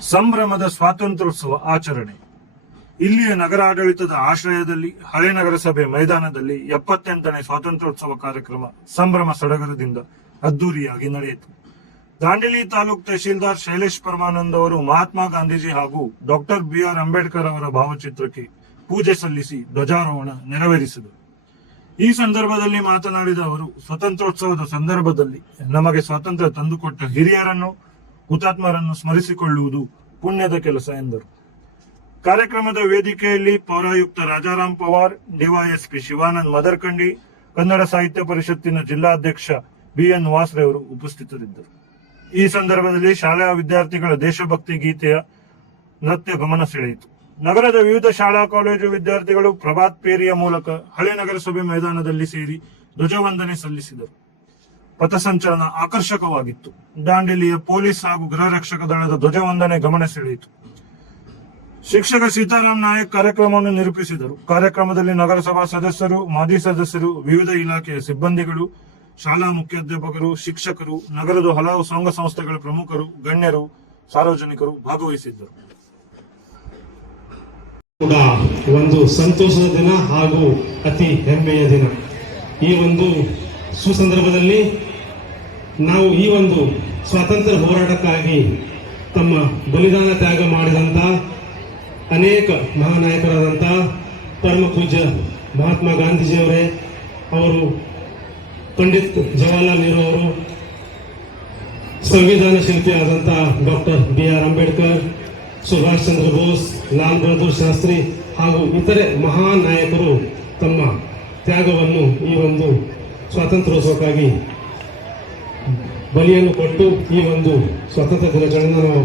ಸಂಭ್ರಮದ ಸ್ವಾತಂತ್ರ್ಯೋತ್ಸವ ಆಚರಣೆ. ಇಲ್ಲಿಯ ನಗರಾಡಳಿತದ ಆಶ್ರಯದಲ್ಲಿ, ಹಳೆ ನಗರಸಭೆ ಮೈದಾನದಲ್ಲಿ ಎಪ್ಪತ್ತೆಂಟನೇ ಸ್ವಾತಂತ್ರ್ಯೋತ್ಸವ ಕಾರ್ಯಕ್ರಮ ಸಂಭ್ರಮ ಸಡಗರದಿಂದ ಅದ್ದೂರಿಯಾಗಿ ನಡೆಯಿತು. ದಾಂಡೇಲಿ ತಾಲೂಕ್ ತಹಶೀಲ್ದಾರ್ ಶೈಲೇಶ್ ಪರಮಾನಂದ್ ಅವರು ಮಹಾತ್ಮ ಗಾಂಧೀಜಿ ಹಾಗೂ ಡಾಕ್ಟರ್ ಬಿಆರ್ ಅಂಬೇಡ್ಕರ್ ಅವರ ಭಾವಚಿತ್ರಕ್ಕೆ ಪೂಜೆ ಸಲ್ಲಿಸಿ ಧ್ವಜಾರೋಹಣ ನೆರವೇರಿಸಿದರು. ಈ ಸಂದರ್ಭದಲ್ಲಿ ಮಾತನಾಡಿದ ಅವರು ಸ್ವತಂತ್ರೋತ್ಸವದ ಸಂದರ್ಭದಲ್ಲಿ ನಮಗೆ ಸ್ವಾತಂತ್ರ್ಯ ತಂದುಕೊಟ್ಟ ಹಿರಿಯರನ್ನು ಹುತಾತ್ಮರನ್ನು ಸ್ಮರಿಸಿಕೊಳ್ಳುವುದು ಪುಣ್ಯದ ಕೆಲಸ ಎಂದರು. ಕಾರ್ಯಕ್ರಮದ ವೇದಿಕೆಯಲ್ಲಿ ಪೌರಾಯುಕ್ತ ರಾಜಾರಾಮ್ ಪವಾರ್ ಡಿವೈಎಸ್ಪಿ ಶಿವಾನಂದ್ ಮದರ್ಕಂಡಿ, ಕನ್ನಡ ಸಾಹಿತ್ಯ ಪರಿಷತ್ತಿನ ಜಿಲ್ಲಾಧ್ಯಕ್ಷ ಬಿಎನ್ ವಾಸ್ರೆ ಅವರು ಉಪಸ್ಥಿತರಿದ್ದರು. ಈ ಸಂದರ್ಭದಲ್ಲಿ ಶಾಲಾ ವಿದ್ಯಾರ್ಥಿಗಳ ದೇಶಭಕ್ತಿ ಗೀತೆಯ ನೃತ್ಯ ಗಮನ ಸೆಳೆಯಿತು. ನಗರದ ವಿವಿಧ ಶಾಲಾ ಕಾಲೇಜು ವಿದ್ಯಾರ್ಥಿಗಳು ಪ್ರಭಾತ್ ಪೇರಿಯ ಮೂಲಕ ಹಳೆ ನಗರಸಭೆ ಮೈದಾನದಲ್ಲಿ ಸೇರಿ ಧ್ವಜವಂದನೆ ಸಲ್ಲಿಸಿದರು. ಪಥಸಂಚಲನ ಆಕರ್ಷಕವಾಗಿತ್ತು. ದಾಂಡೇಲಿಯ ಪೊಲೀಸ್ ಹಾಗೂ ಗೃಹ ರಕ್ಷಕ ದಳದ ಧ್ವಜವಂದನೆ ಗಮನ ಸೆಳೆಯಿತು ಶಿಕ್ಷಕ ಸೀತಾರಾಮ್ ನಾಯಕ್ ಕಾರ್ಯಕ್ರಮವನ್ನು ನಿರೂಪಿಸಿದರು. ಕಾರ್ಯಕ್ರಮದಲ್ಲಿ ನಗರಸಭಾ ಸದಸ್ಯರು, ಮಾಜಿ ಸದಸ್ಯರು, ವಿವಿಧ ಇಲಾಖೆಯ ಸಿಬ್ಬಂದಿಗಳು, ಶಾಲಾ ಮುಖ್ಯಾಧ್ಯಾಪಕರು, ಶಿಕ್ಷಕರು, ನಗರದ ಹಲವು ಸಂಘ ಸಂಸ್ಥೆಗಳ ಪ್ರಮುಖರು, ಗಣ್ಯರು, ಸಾರ್ವಜನಿಕರು ಭಾಗವಹಿಸಿದ್ದರು. ಕೂಡ ಒಂದು ಸಂತೋಷದ ದಿನ ಹಾಗೂ ಅತಿ ಹೆಮ್ಮೆಯ ದಿನ. ಈ ಒಂದು ಸುಸಂದರ್ಭದಲ್ಲಿ ನಾವು ಈ ಒಂದು ಸ್ವಾತಂತ್ರ್ಯ ಹೋರಾಟಕ್ಕಾಗಿ ತಮ್ಮ ಬಲಿದಾನ ತ್ಯಾಗ ಮಾಡಿದಂತ ಅನೇಕ ಮಹಾನಾಯಕರಾದಂಥ ಪರಮ ಪೂಜ್ಯ ಮಹಾತ್ಮ ಗಾಂಧೀಜಿಯವರೇ, ಅವರು ಪಂಡಿತ್ ಜವಾಹರ್ಲಾಲ್ ನೆಹರು ಅವರು, ಸಂವಿಧಾನ ಶಿಲ್ಪಿ ಆದಂತ doctor B R Ambedkar, Subhash Chandra Bose, Lal Bahadur Shastri ಹಾಗೂ ಇತರೆ ಮಹಾನ್ ನಾಯಕರು ತಮ್ಮ ತ್ಯಾಗವನ್ನು ಈ ಒಂದು ಸ್ವಾತಂತ್ರ್ಯೋತ್ಸವಕ್ಕಾಗಿ ಬಲಿಯನ್ನು ಕೊಟ್ಟು ಈ ಒಂದು ಸ್ವಾತಂತ್ರ್ಯ ದಿನಾಚರಣೆಯನ್ನು ನಾವು